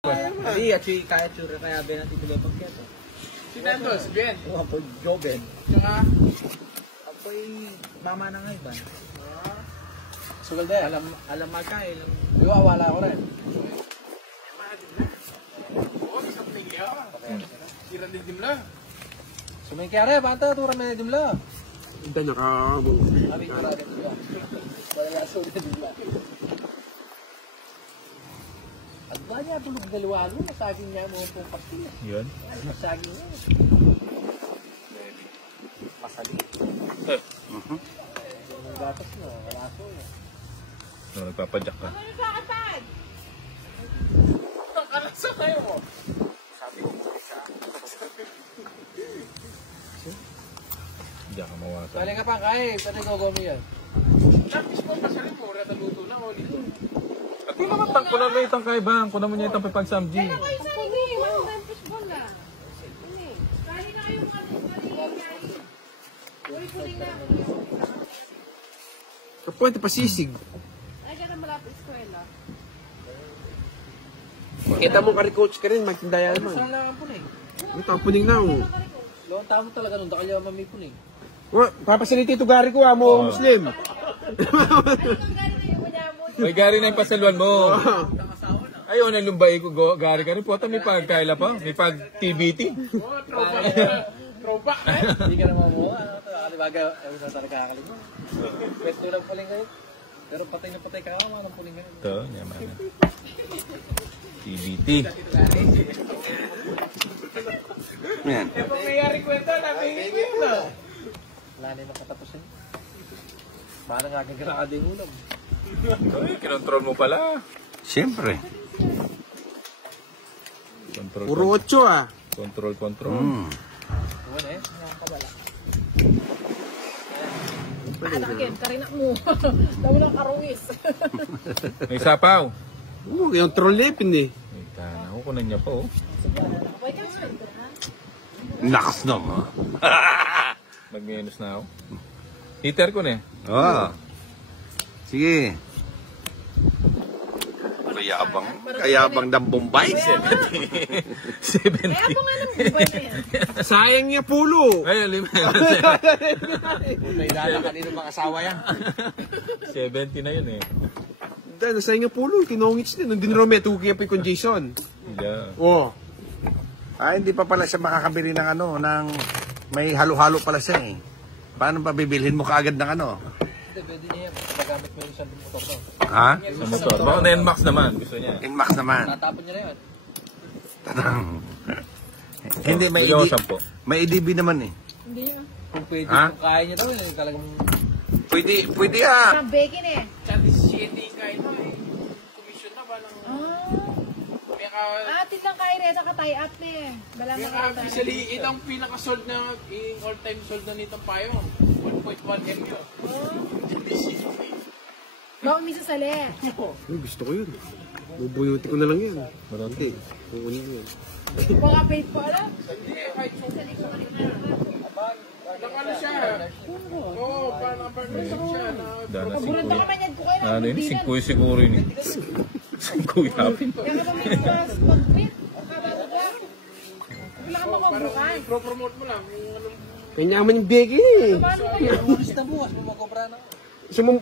Hindi, actually, kaya tsura kaya ba natin tuloy pagkito. Si Nandos, Ben. Ako, Joben. Tsaka? Ako'y mama na nga iba. Sugal din. Alam magkail. Di ba, wala ko rin. Oo, isang tingin ako. Iran din dimla. Sumay kaya rin, banta, turang na dimla. Hindi na ka. Sabi ko rin dimla. Wala sulit na dimla. At ba niya tulog dalawa mo, masaging niya mo pong pastil. Yun? Masaging niya. Masali. Yung gatas mo, wala ko eh. No, nagpapadyak ka. Ano nagkakatad? Nakalasa kayo mo. Sabi ko siya. Diyan ka mawasa. Balik ka pa, kaya. Saan nag-gogomi yan? Lapis mo, pasalin mo. Rata luto na, o dito. At kung naman tangko na may itang kaibang, kung naman niya itang pipag-samji. Kaya kayo sa ini, masang fishball na. Ini, kali na kayong kali. Uri-uri na. Kapuan, pasisig. Ay, ka na malapit eskwela. Kita mo ka-coach ka rin, magtindayan mo. Saan lang ang puning? Ito, ang puning na ako. Loong tamo talaga nung dakal yung mami puning. Papasaliti ito gari ko, mo Muslim. Ay, kang gari na yung manyamon. May gari na yung pasaluan mo. Ayaw na lumbay ko, gari ka rin. Puta, may pagkaila pa. May pag-TBT. Oo, tropa. Hindi ka na mamuha. Alibaga, ayaw na talaga kakalim mo. Pwesto lang puling kayo. Pero patay na patay ka, mga puling kayo. Ito, yaman na. TBT. Yan. Eh, kung mayari kwenta, nabingin mo yun na. Wala na yung makatapusin. Paano nga aking kinakading ulam? Uy, kinontrol mo pala. Siyempre. Control, Puro 8 ah. Control. Buwan eh. Paano again, karinak mo. Dami ng karuwis. May sapaw. Oo, yung troll lepin eh. May kana ko, kunan niya pa oh. Huwag ka sweldo ha. Naks naman. Mag-minus na ako. Heater ko na eh. Oo. Sige. Kayabang ng Bombay. 70. Kaya po nga ng bubay na yan. Sayang niya pulo. Ay, lima. May dala kanino mga asawa yan. 70 na yun eh. Dahil sayang niya pulo. Kinongits din. Nung dinrome, tuki pa yung Jason. Yeah. Oo. Hindi pa pala siya makakabili ng ng may halo-halo pala siya eh. Paano pa bibilhin mo kaagad ng Hindi, pwede niya yan. Paggamit mo yung sa motor mo. Ha? Sa motor. Baka na NMAX naman. Gusto niya. Inmax naman. Tatapon niya na yun. Tadang. Hindi, Bigyan ko 10. may EDB naman eh. Hindi yun. Kung pwede, Ha? kung kaya niya daw, talagang... Pwede ah. Parang baking eh. Tsaka 17 yung kaya mo eh. Commission na ba ng... Atin lang kayo rin, naka-tie up na eh. Wala na Kaya officially, ang pinaka-sold na, yung all-time sold na nitong payo. 1.1 M yun. Baka umisa sa le. Ay, gusto ko yun. Bubuyuti ko na lang yan. Hindi. Kukunin ko yan. Baka paid po, alam? Hindi, kahit sold na nito kanina. Nakano siya? Oo, parang apartment siya. Dana Burunta ka man yan po kayo. Ano yun? 5 siguro yun eh. 5 yapin. Kaya ka mag-press, mag-quit. Kabago ka. Wala ka makabukan. Pro-promote mo lang. Yung anong... Kanyaman yung Becky eh. Paano mo yan? Bukas na bukas, mamakobra na.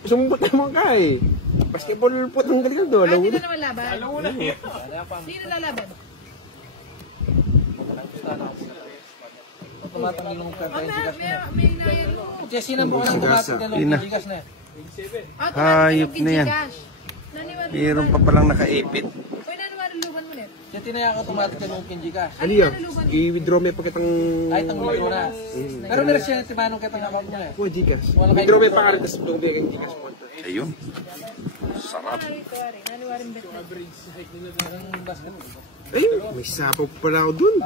Sumumbot naman ka eh. Basketball po ng galing doon. Sino naman laban? Alam mo na eh. Sino lalaban? Tumatangin mo ka tayo sigas na. May nairo. Jesse na mo ang tumatangin ng sigas na. Hayop na yan. Naniwala. Mayroon pa palang nakaipit. Uy, naniwala luban mo net. Siya tinaya ka tumatangin ng kinjigas. Ano yan? I-withdraw mo pa kitang... Ay, tanggol mo na. Pero meron siya timanong kitang amount mo eh. Oh, Gcash. I-withdraw mo pa ka rin, tapos lumbi kang Gcash po. Ayun. Naniwala rin bet na. Ang basket. Ayun, may sapaw pala ako dun.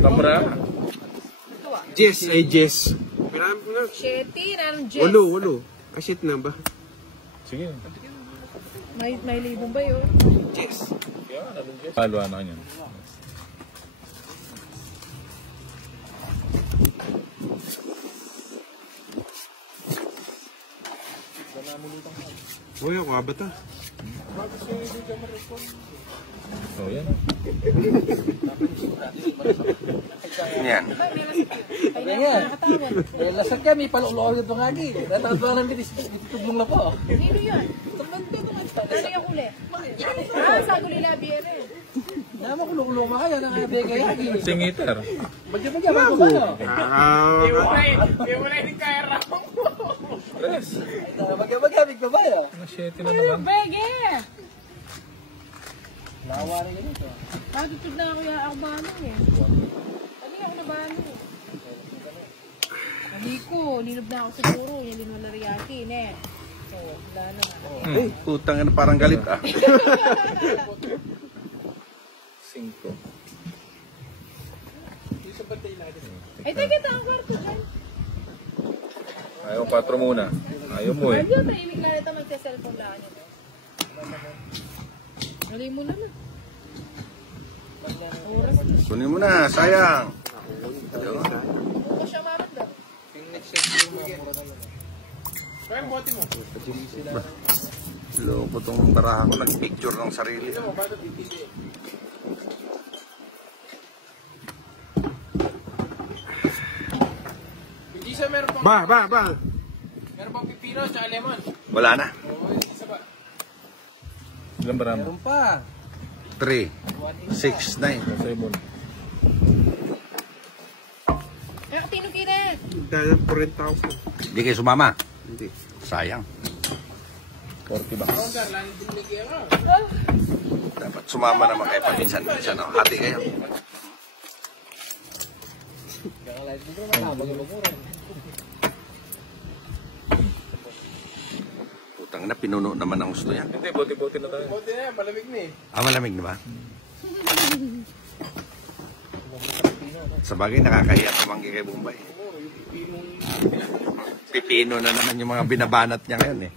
Tabra. Jess, ay Jess. Marami po na. Shetty, nanong Jess. 8. Shit na ba? Sige. May libong ba yun? Jess. Palo ano yan. Uy, ako nga ba ito? Oh, yan. Yan. Kaya nga. Eh, lasag kami, palulong ito nga gi. Natatawa ng bitituglong na po. Sino yun? Ano yung ulit? Ah, sa Gulila Biere. Naman kulong-kulong mga kaya nang abay kaya gi. Singitar. Bagya-bagya, bago ba yun? Tres. Bagya-bagya, bigba ba yun? Mga 7 na naman. Bege! Lawa rin yun ito. Nakikita na ako yung akbanong eh. Ano ako nabanong eh. Hindi ko, nilob na ako siguro. Yan din wala riyaki, ne. So, wala na. Eh, putang ina, parang galit ah. 5. Ay, teka, ito ang kwarto dyan. Ayaw 4 muna. Ayaw mo eh. Ayun, tahimik na ito magsa-cellphone lang niya. Mali mo na na. Oras na. Kunin mo na, sayang. Bukas siya mamanda. Loko tong baraha ko, nag-picture ng sarili. Ba. Meron bang pipino sa lemon? Wala na. Ilan ba ramo? Meron pa. 3, 6, 9. Sa ibon. Ay, tinukinet. Dahil 40,000. Hindi kayo sumama. Hindi. Sayang. 40 bucks. Dapat sumama naman kayo paminsan-minsan. Oh. Hati kayo. Kakalain mo naman na, bagay-bagay. Putang na, pinuno naman ang gusto yan. Hindi, bote-bote na tayo. Ah, malamig na ba? Sa bagay, nakakahiya tumanggi kay Bombay. Pipino na naman yung mga binabanat niya ngayon eh.